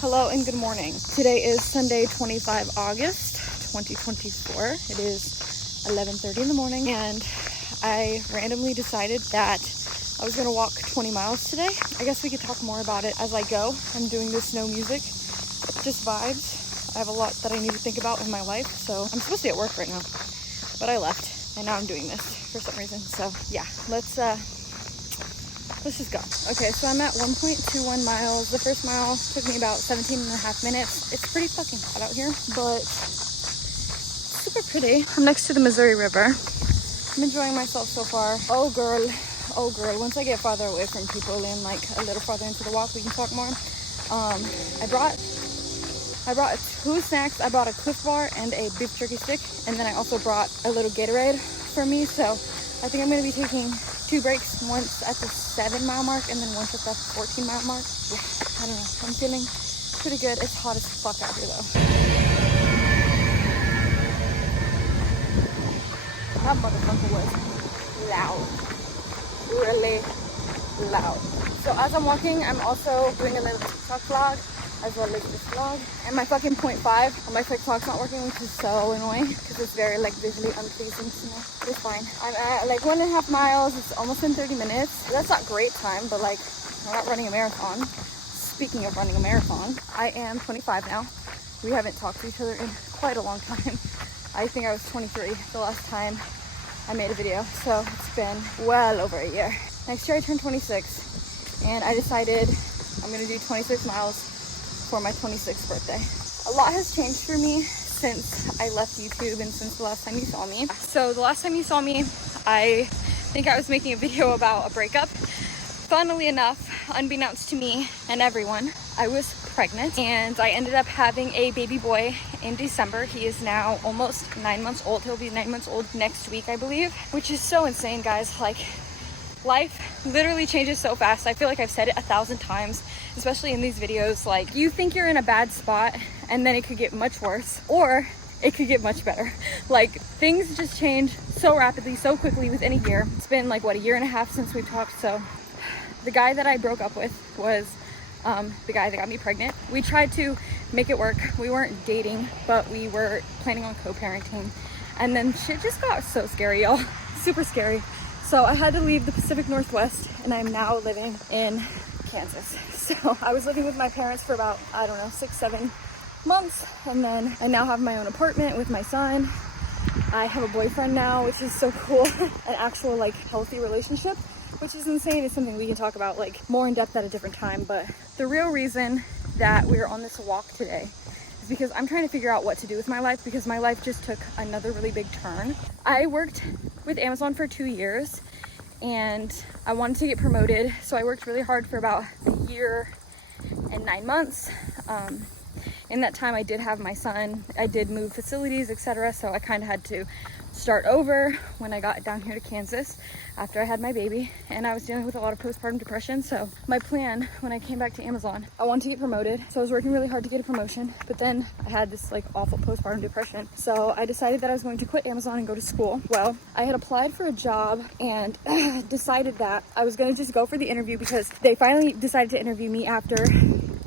Hello and good morning. Today is Sunday, 25 August 2024. It is 11:30 in the morning and I randomly decided that I was gonna walk 20 miles today. I guess we could talk more about it as I go. I'm doing this no music, just vibes. I have a lot that I need to think about in my life, so I'm supposed to be at work right now, but I left and now I'm doing this for some reason. So yeah, let's just go. Okay, so I'm at 1.21 miles. The first mile took me about 17 and a half minutes. It's pretty fucking hot out here, but super pretty. I'm next to the Missouri River. I'm enjoying myself so far. Oh girl, once I get farther away from people and like a little farther into the walk, we can talk more. I brought 2 snacks. I brought a Cliff Bar and a beef jerky stick, and then I also brought a little Gatorade for me. So I think I'm gonna be taking 2 breaks, once at the 7-mile mark and then once at the 14-mile mark. Yeah, I don't know, I'm feeling pretty good. It's hot as fuck out here though. That motherfucker was loud, really loud. So as I'm walking, I'm also doing a little TikTok vlog as well as this vlog. And my fucking 0.5 on my TikTok's not working, which is so annoying because it's very like visually unpleasing to me. It's fine. I'm at like 1.5 miles. It's almost in 30 minutes. That's not great time, but like I'm not running a marathon. Speaking of running a marathon, I am 25 now. We haven't talked to each other in quite a long time. I think I was 23 the last time I made a video. So it's been well over a year. Next year I turn 26 and I decided I'm gonna do 26 miles for my 26th birthday. A lot has changed for me since I left YouTube and since the last time you saw me. So the last time you saw me, I think I was making a video about a breakup. Funnily enough, unbeknownst to me and everyone, I was pregnant and I ended up having a baby boy in December. He is now almost 9 months old. He'll be 9 months old next week, I believe, which is so insane, guys. Like, life literally changes so fast. I feel like I've said it 1,000 times, especially in these videos. Like, you think you're in a bad spot and then it could get much worse or it could get much better. Like, things just change so rapidly, so quickly within a year. It's been like, what, a year and a half since we've talked. So the guy that I broke up with was the guy that got me pregnant. We tried to make it work. We weren't dating, but we were planning on co-parenting. And then shit just got so scary, y'all. Super scary. So I had to leave the Pacific Northwest and I'm now living in Kansas. So I was living with my parents for about, I don't know, 6-7 months. And then I now have my own apartment with my son. I have a boyfriend now, which is so cool. An actual like healthy relationship, which is insane. It's something we can talk about like more in depth at a different time. But the real reason that we're on this walk today is because I'm trying to figure out what to do with my life, because my life just took another really big turn. I worked with Amazon for 2 years and I wanted to get promoted, so I worked really hard for about a year and 9 months. In that time I did have my son, I did move facilities, etc., so I kind of had to start over when I got down here to Kansas after I had my baby, and I was dealing with a lot of postpartum depression. So my plan when I came back to Amazon, I wanted to get promoted, so I was working really hard to get a promotion, but then I had this like awful postpartum depression, so I decided that I was going to quit Amazon and go to school. Well, I had applied for a job and decided that I was going to just go for the interview because they finally decided to interview me after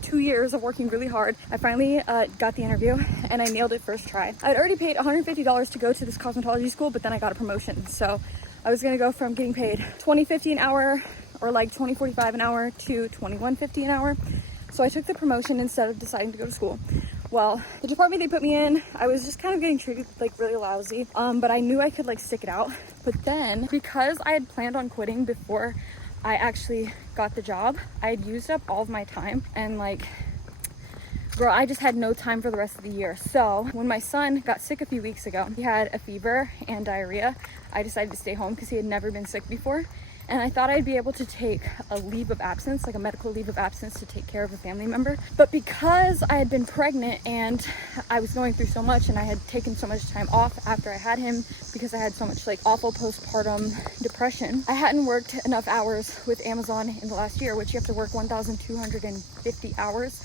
2 years of working really hard. I finally got the interview and I nailed it first try. I'd already paid $150 to go to this cosmetology school, but then I got a promotion. So I was gonna go from getting paid $20.50 an hour or like $20.45 an hour to $21.50 an hour. So I took the promotion instead of deciding to go to school. Well, the department they put me in, I was just kind of getting treated like really lousy, but I knew I could like stick it out. But then because I had planned on quitting before I actually got the job, I had used up all of my time and like, girl, I just had no time for the rest of the year. So when my son got sick a few weeks ago, he had a fever and diarrhea, I decided to stay home because he had never been sick before. And I thought I'd be able to take a leave of absence, like a medical leave of absence to take care of a family member. But because I had been pregnant and I was going through so much and I had taken so much time off after I had him because I had so much like awful postpartum depression, I hadn't worked enough hours with Amazon in the last year, which you have to work 1,250 hours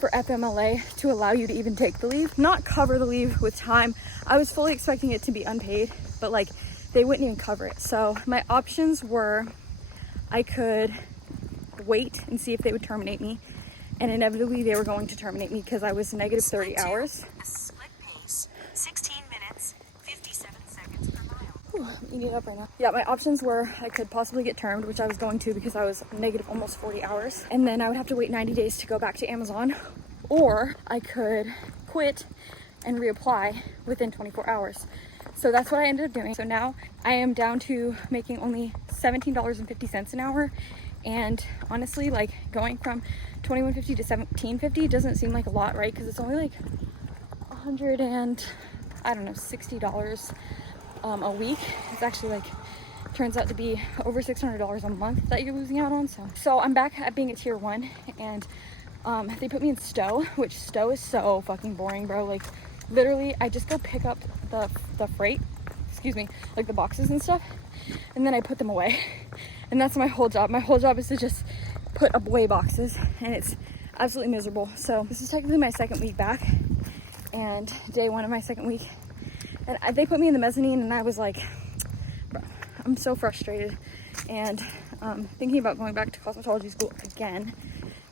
for FMLA to allow you to even take the leave, not cover the leave with time. I was fully expecting it to be unpaid, but like they wouldn't even cover it. So my options were I could wait and see if they would terminate me and inevitably they were going to terminate me because I was negative 30 hours. A split pace, 16 minutes, 57 seconds per mile. Whew, I'm eating it up right now. Yeah, my options were I could possibly get termed, which I was going to because I was negative almost 40 hours. And then I would have to wait 90 days to go back to Amazon. Or I could quit and reapply within 24 hours. So that's what I ended up doing. So now I am down to making only $17.50 an hour. And honestly, like going from $21.50 to $17.50 doesn't seem like a lot, right? Because it's only like $60 a week. It's actually like turns out to be over $600 a month that you're losing out on. So I'm back at being a tier 1, and they put me in stow, which stow is so fucking boring, bro. Like literally I just go pick up the freight, like the boxes and stuff, and then I put them away. And that's my whole job. My whole job is to just put away boxes, and it's absolutely miserable. So this is technically my second week back and day 1 of my second week. And they put me in the mezzanine, and I was like, bro, I'm so frustrated. And thinking about going back to cosmetology school again,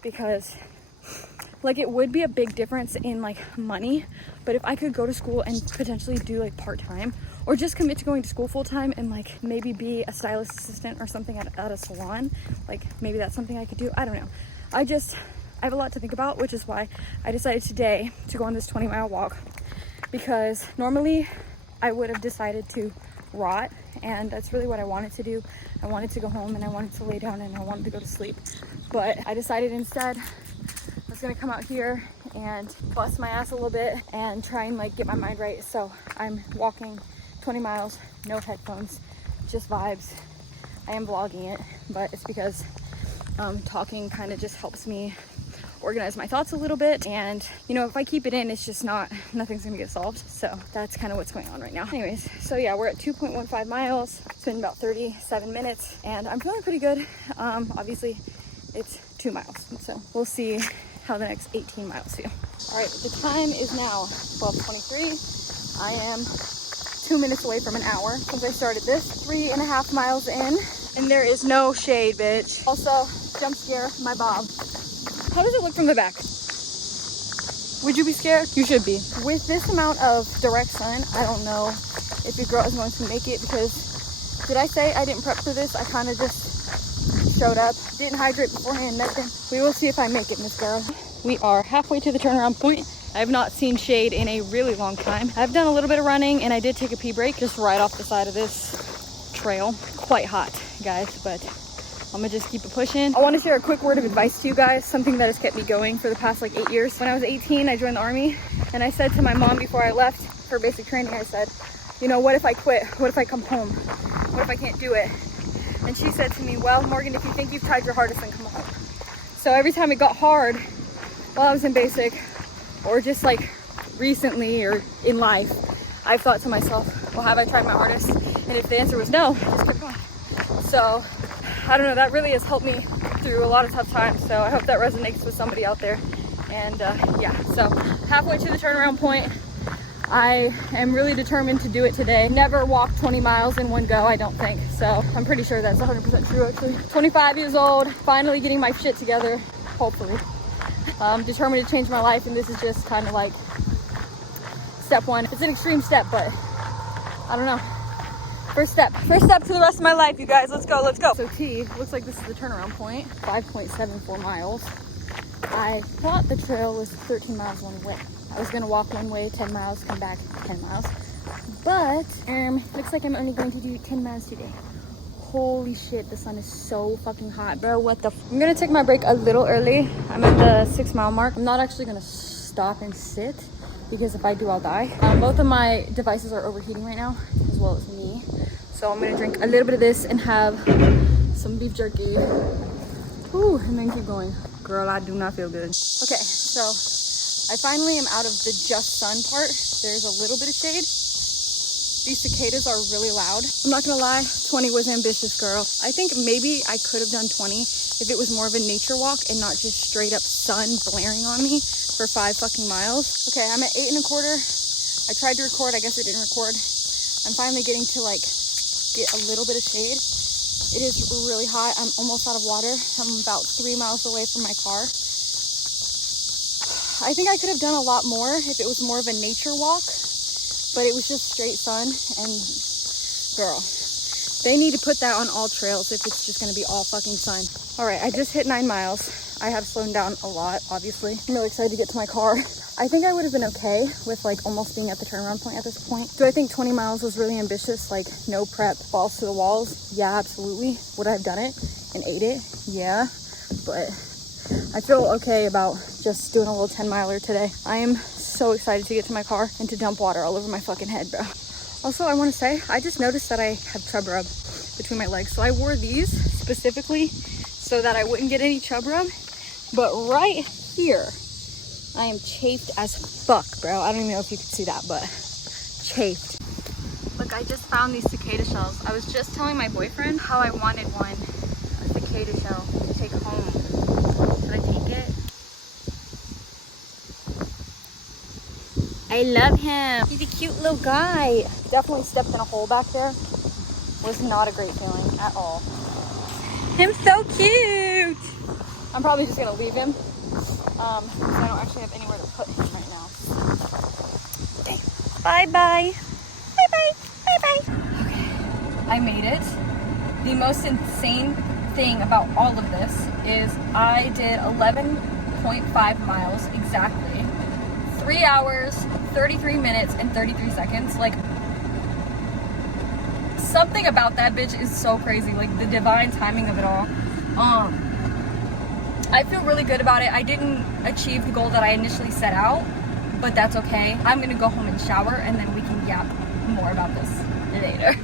because like it would be a big difference in like money, but if I could go to school and potentially do like part-time, or just commit to going to school full-time and like maybe be a stylist assistant or something at a salon, like maybe that's something I could do. I don't know. I have a lot to think about, which is why I decided today to go on this 20-mile walk, because normally I would have decided to rot, and that's really what I wanted to do. I wanted to go home and I wanted to lay down and I wanted to go to sleep, but I decided instead I was gonna come out here and bust my ass a little bit and try and like get my mind right. So I'm walking 20 miles, no headphones, just vibes. I am vlogging it, but it's because talking kind of just helps me organize my thoughts a little bit, and you know, if I keep it in, it's just nothing's gonna get solved. So that's kind of what's going on right now. Anyways, so yeah, we're at 2.15 miles. It's been about 37 minutes and I'm feeling pretty good. Obviously it's 2 miles, so we'll see how the next 18 miles feel. All right, the time is now 12:23. I am 2 minutes away from an hour since I started this. 3.5 miles in, and there is no shade, bitch. Also, jump scare, my bob. How does it look from the back? Would you be scared? You should be. With this amount of direct sun, I don't know if your girl is going to make it, because did I say I didn't prep for this? I kind of just showed up, didn't hydrate beforehand, nothing. We will see if I make it, Miss Girl. We are halfway to the turnaround point. I have not seen shade in a really long time. I've done a little bit of running, and I did take a pee break just right off the side of this trail. Quite hot, guys, but I'm gonna just keep it pushing. I want to share a quick word of advice to you guys, something that has kept me going for the past like 8 years. When I was 18, I joined the Army, and I said to my mom before I left for basic training, I said, you know, what if I quit? What if I come home? What if I can't do it? And she said to me, well, Morgan, if you think you've tried your hardest, then come home. So every time it got hard while I was in basic, or just like recently or in life, I've thought to myself, well, have I tried my hardest? And if the answer was no, just keep going. So I don't know, that really has helped me through a lot of tough times. So I hope that resonates with somebody out there. And yeah, so halfway to the turnaround point. I am really determined to do it today. Never walk 20 miles in one go, I don't think. So I'm pretty sure that's 100% true, actually. 25 years old, finally getting my shit together, hopefully. I'm determined to change my life, and this is just kind of like step one. It's an extreme step, but I don't know. First step to the rest of my life, you guys. Let's go, let's go. So T, looks like this is the turnaround point, 5.74 miles. I thought the trail was 13 miles one way. I was gonna walk one way, 10 miles, come back 10 miles. But looks like I'm only going to do 10 miles today. Holy shit, the sun is so fucking hot, bro. What the I'm gonna take my break a little early. I'm at the 6 mile mark. I'm not actually gonna stop and sit, because if I do, I'll die. Both of my devices are overheating right now, as well as me. So I'm gonna drink a little bit of this and have some beef jerky. Ooh, and then keep going. Girl, I do not feel good. Okay, so I finally am out of the just sun part. There's a little bit of shade. These cicadas are really loud. I'm not gonna lie, 20 was ambitious, girl. I think maybe I could have done 20 if it was more of a nature walk and not just straight up sun blaring on me for 5 fucking miles. Okay, I'm at 8 1/4. I tried to record, I guess it didn't record. I'm finally getting to like get a little bit of shade. It is really hot. I'm almost out of water. I'm about 3 miles away from my car. I think I could have done a lot more if it was more of a nature walk, but it was just straight sun. And girl, they need to put that on all trails if it's just gonna be all fucking sun. All right, I just hit 9 miles. I have slowed down a lot, obviously. I'm really excited to get to my car. I think I would have been okay with like almost being at the turnaround point at this point. Do I think 20 miles was really ambitious? Like no prep, balls to the walls? Yeah, absolutely. Would I have done it and ate it? Yeah, but I feel okay about just doing a little 10 miler today. I am so excited to get to my car and to dump water all over my fucking head, bro. Also, I want to say, I just noticed that I have chub rub between my legs. So I wore these specifically so that I wouldn't get any chub rub. But right here, I am chafed as fuck, bro. I don't even know if you can see that, but chafed. Look, I just found these cicada shells. I was just telling my boyfriend how I wanted one, a cicada shell, to take home. Should I take it? I love him. He's a cute little guy. Definitely stepped in a hole back there. Was not a great feeling at all. Him so cute. I'm probably just gonna leave him because I don't actually have anywhere to put him right now. Okay. Bye bye. Bye bye. Bye bye. Okay, I made it. The most insane thing about all of this is I did 11.5 miles exactly. 3 hours, 33 minutes, and 33 seconds. Like, something about that bitch is so crazy. Like, the divine timing of it all. I feel really good about it. I didn't achieve the goal that I initially set out, but that's okay. I'm gonna go home and shower, and then we can yap more about this later.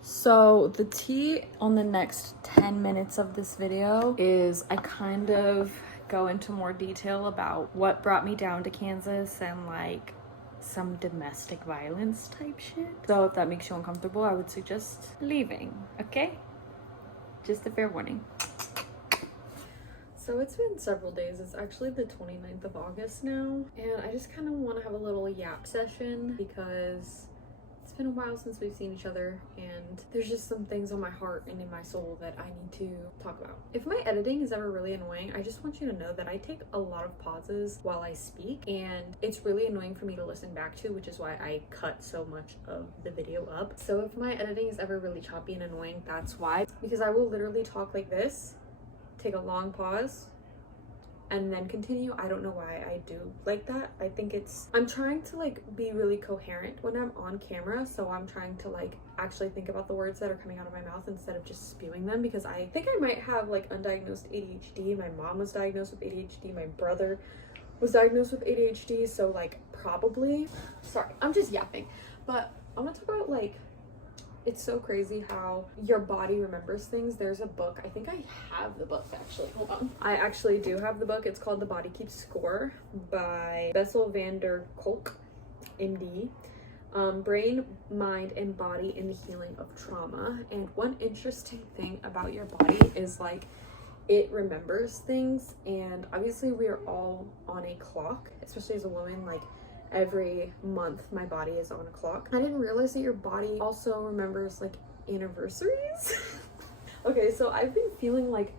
So the tea on the next 10 minutes of this video is I kind of go into more detail about what brought me down to Kansas and like some domestic violence type shit. So if that makes you uncomfortable, I would suggest leaving, okay? Just a fair warning. So it's been several days. It's actually the 29th of August now, and I just kind of want to have a little yap session because it's been a while since we've seen each other, and there's just some things on my heart and in my soul that I need to talk about. If my editing is ever really annoying, I just want you to know that I take a lot of pauses while I speak, and it's really annoying for me to listen back to, which is why I cut so much of the video up. So if my editing is ever really choppy and annoying, that's why. Because I will literally talk like this, take a long pause, and then continue. I don't know why I do like that. I think I'm trying to like be really coherent when I'm on camera, so I'm trying to like actually think about the words that are coming out of my mouth instead of just spewing them, because I think I might have like undiagnosed ADHD. My mom was diagnosed with ADHD, my brother was diagnosed with ADHD, so like probably, sorry, I'm just yapping. But I want to talk about like, it's so crazy how your body remembers things. There's a book, I think I have the book actually, hold on. I actually do have the book. It's called The Body Keeps Score by Bessel van der Kolk, MD. Brain, Mind, and Body in the Healing of Trauma. And one interesting thing about your body is like, it remembers things, and obviously we are all on a clock, especially as a woman. Like, every month my body is on a clock. I didn't realize that your body also remembers like anniversaries. Okay, so I've been feeling like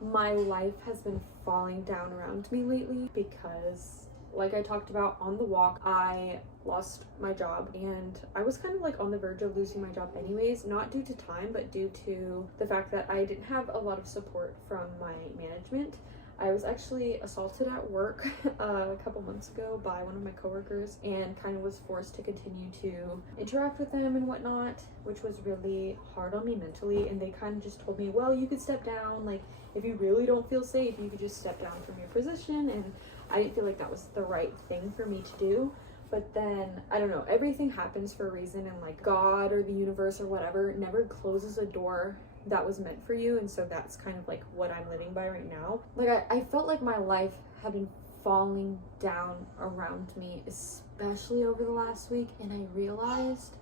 my life has been falling down around me lately because, like I talked about on the walk, I lost my job, and I was kind of like on the verge of losing my job anyways, not due to time, but due to the fact that I didn't have a lot of support from my management. I was actually assaulted at work a couple months ago by one of my coworkers, and kind of was forced to continue to interact with them and whatnot, which was really hard on me mentally. And they kind of just told me, well, you could step down, like if you really don't feel safe, you could just step down from your position. And I didn't feel like that was the right thing for me to do. But then, I don't know, everything happens for a reason, and like God or the universe or whatever never closes a door that was meant for you. And so that's kind of like what I'm living by right now. Like I felt like my life had been falling down around me, especially over the last week, and I realized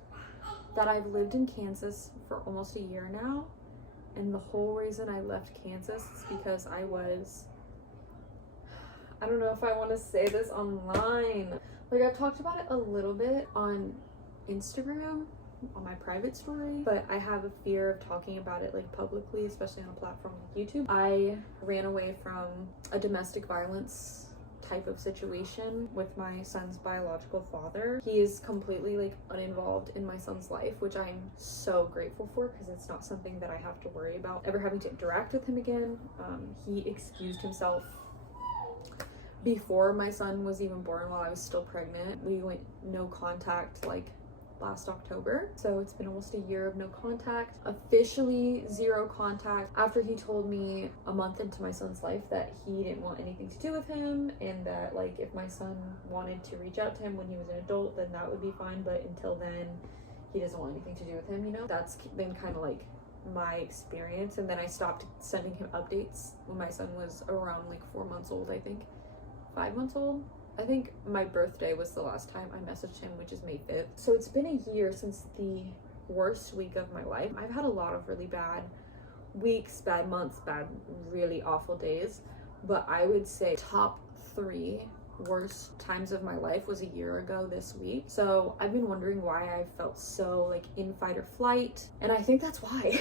that I've lived in Kansas for almost a year now, and the whole reason I left Kansas is because I don't know if I want to say this online. Like, I've talked about it a little bit on Instagram, on my private story, but I have a fear of talking about it like publicly, especially on a platform like YouTube. I ran away from a domestic violence type of situation with my son's biological father. He is completely like uninvolved in my son's life, which I'm so grateful for, because it's not something that I have to worry about ever having to interact with him again. He excused himself before my son was even born, while I was still pregnant. We went no contact like last October, so it's been almost a year of no contact, officially zero contact, after he told me a month into my son's life that he didn't want anything to do with him, and that like if my son wanted to reach out to him when he was an adult, then that would be fine, but until then he doesn't want anything to do with him, you know. That's been kind of like my experience. And then I stopped sending him updates when my son was around like 4 months old, I think 5 months old. I think my birthday was the last time I messaged him, which is May 5th. So it's been a year since the worst week of my life. I've had a lot of really bad weeks, bad months, bad, really awful days. But I would say top 3 worst times of my life was a year ago this week. So I've been wondering why I felt so like in fight or flight. And I think that's why.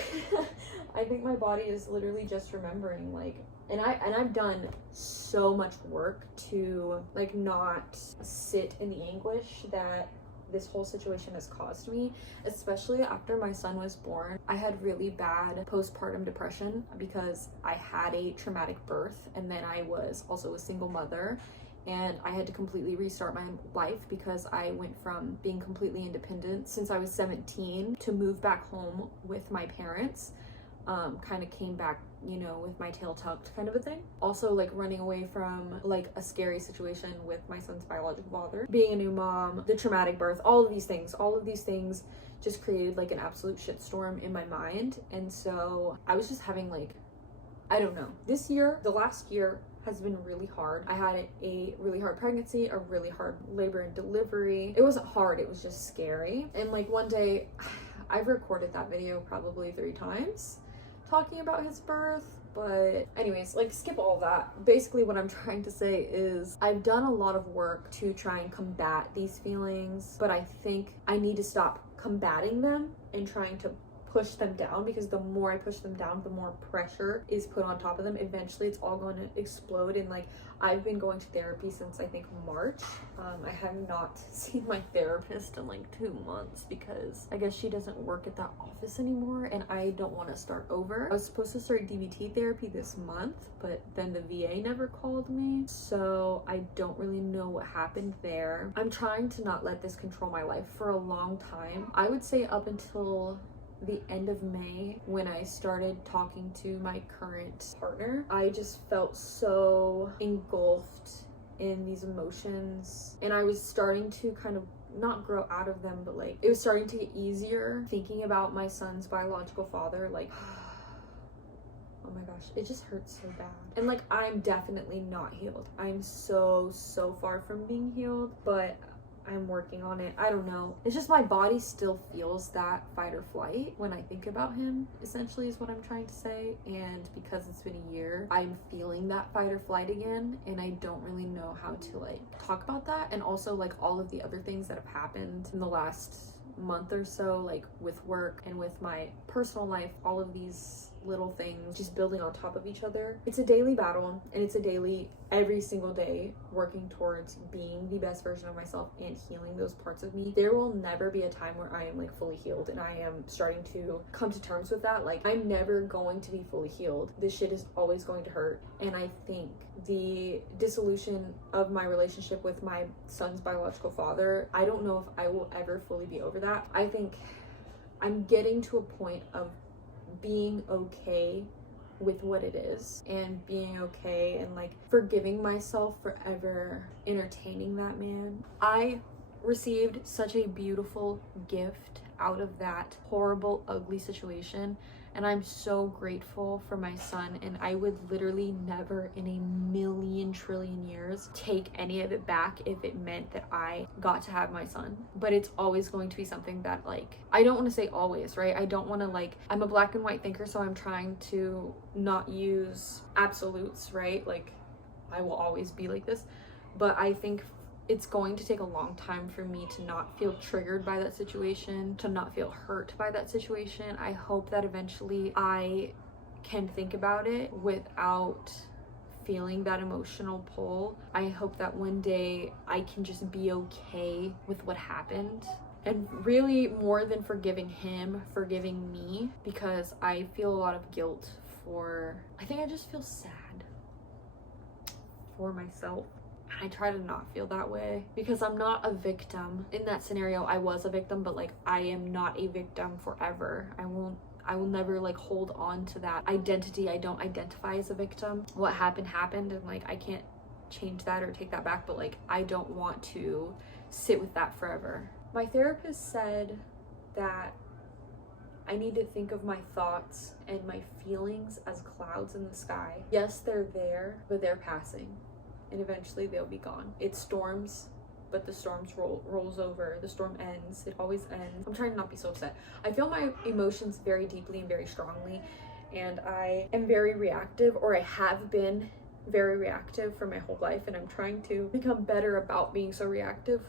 I think my body is literally just remembering like, and I've done so much work to like not sit in the anguish that this whole situation has caused me, especially after my son was born. I had really bad postpartum depression because I had a traumatic birth, and then I was also a single mother, and I had to completely restart my life because I went from being completely independent since I was 17 to move back home with my parents. Kind of came back, you know, with my tail tucked kind of a thing. Also like running away from like a scary situation with my son's biological father, being a new mom, the traumatic birth, all of these things just created like an absolute shitstorm in my mind. And so I was just having like, I don't know, this year, the last year has been really hard. I had a really hard pregnancy, a really hard labor and delivery. It wasn't hard, it was just scary. And like one day, I've recorded that video probably 3 times talking about his birth, but anyways, like skip all that. Basically what I'm trying to say is I've done a lot of work to try and combat these feelings, but I think I need to stop combating them and trying to push them down, because the more I push them down, the more pressure is put on top of them. Eventually it's all going to explode. And like I've been going to therapy since I think March. I have not seen my therapist in like 2 months because I guess she doesn't work at that office anymore, and I don't want to start over. I was supposed to start DBT therapy this month, but then the VA never called me, so I don't really know what happened there. I'm trying to not let this control my life for a long time. I would say up until the end of May, when I started talking to my current partner, I just felt so engulfed in these emotions, and I was starting to kind of not grow out of them, but like it was starting to get easier thinking about my son's biological father. Like oh my gosh, it just hurts so bad. And like I'm definitely not healed. I'm so far from being healed, but I'm working on it. I don't know. It's just my body still feels that fight or flight when I think about him, essentially is what I'm trying to say. And because it's been a year, I'm feeling that fight or flight again, and I don't really know how to like talk about that. And also like all of the other things that have happened in the last month or so, like with work and with my personal life, all of these little things just building on top of each other. It's a daily battle, and it's a daily, every single day, working towards being the best version of myself and healing those parts of me. There will never be a time where I am like fully healed, and I am starting to come to terms with that. Like I'm never going to be fully healed. This shit is always going to hurt. And I think the dissolution of my relationship with my son's biological father, I don't know if I will ever fully be over that. I think I'm getting to a point of being okay with what it is, and being okay and like forgiving myself for ever entertaining that man. I received such a beautiful gift out of that horrible, ugly situation, and I'm so grateful for my son, and I would literally never in a million trillion years take any of it back if it meant that I got to have my son. But it's always going to be something that like, I don't want to say always, right? I don't want to like, I'm a black and white thinker, so I'm trying to not use absolutes, right? Like I will always be like this, but I think it's going to take a long time for me to not feel triggered by that situation, to not feel hurt by that situation. I hope that eventually I can think about it without feeling that emotional pull. I hope that one day I can just be okay with what happened. And really, more than forgiving him, forgiving me, because I feel a lot of guilt for, I think I just feel sad for myself. I try to not feel that way because I'm not a victim. In that scenario, I was a victim, but like I am not a victim forever. I will never like hold on to that identity. I don't identify as a victim. What happened happened, and like I can't change that or take that back, but like I don't want to sit with that forever. My therapist said that I need to think of my thoughts and my feelings as clouds in the sky. Yes, they're there, but they're passing, and eventually they'll be gone. It storms, but the storm rolls over. The storm ends. It always ends. I'm trying to not be so upset. I feel my emotions very deeply and very strongly, and I am very reactive, or I have been very reactive for my whole life, and I'm trying to become better about being so reactive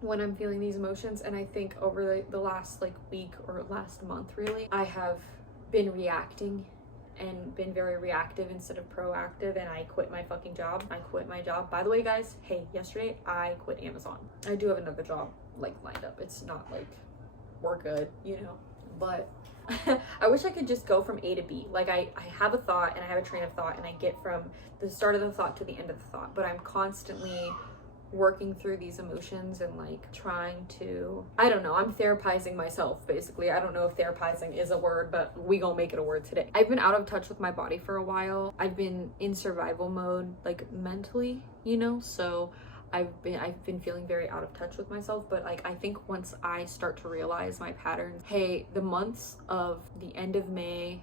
when I'm feeling these emotions. And I think over the last like week or last month, really, I have been reacting and been very reactive instead of proactive, and I quit my fucking job. I quit my job. By the way, guys, hey, yesterday I quit Amazon. I do have another job like lined up. It's not like we're good, you know, but I wish I could just go from A to B. Like I have a thought and I have a train of thought, and I get from the start of the thought to the end of the thought, but I'm constantly working through these emotions and like trying to, I don't know, I'm therapizing myself basically. I don't know if therapizing is a word, but we gonna make it a word today. I've been out of touch with my body for a while. I've been in survival mode, like mentally, you know, so I've been feeling very out of touch with myself. But like I think once I start to realize my patterns, hey, the months of the end of May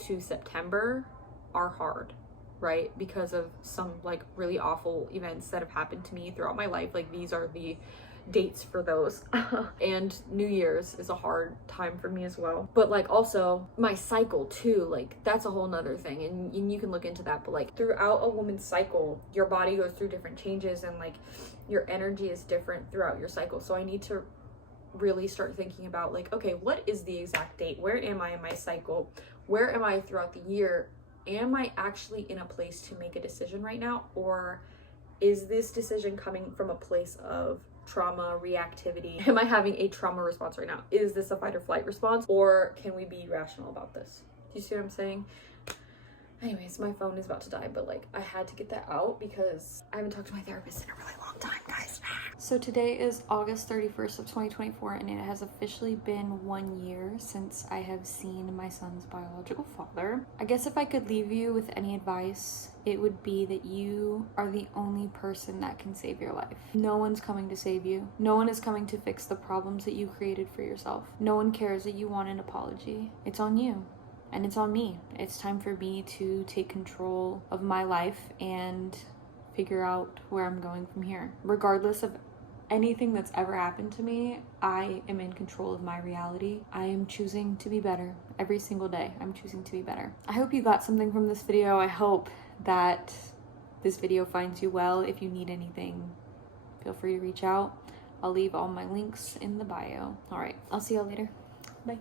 to September are hard, right? Because of some like really awful events that have happened to me throughout my life. Like these are the dates for those. And New Year's is a hard time for me as well. But like also my cycle too, like that's a whole nother thing, and you can look into that. But like throughout a woman's cycle, your body goes through different changes, and like your energy is different throughout your cycle. So I need to really start thinking about like, okay, what is the exact date? Where am I in my cycle? Where am I throughout the year? Am I actually in a place to make a decision right now? Or is this decision coming from a place of trauma, reactivity? Am I having a trauma response right now? Is this a fight or flight response? Or can we be rational about this? Do you see what I'm saying? Anyways, my phone is about to die, but like I had to get that out because I haven't talked to my therapist in a really long time, guys. So today is August 31st of 2024, and it has officially been 1 year since I have seen my son's biological father. I guess if I could leave you with any advice, it would be that you are the only person that can save your life. No one's coming to save you. No one is coming to fix the problems that you created for yourself. No one cares that you want an apology. It's on you. And it's on me. It's time for me to take control of my life and figure out where I'm going from here. Regardless of anything that's ever happened to me, I am in control of my reality. I am choosing to be better. Every single day, I'm choosing to be better. I hope you got something from this video. I hope that this video finds you well. If you need anything, feel free to reach out. I'll leave all my links in the bio. All right, I'll see y'all later. Bye.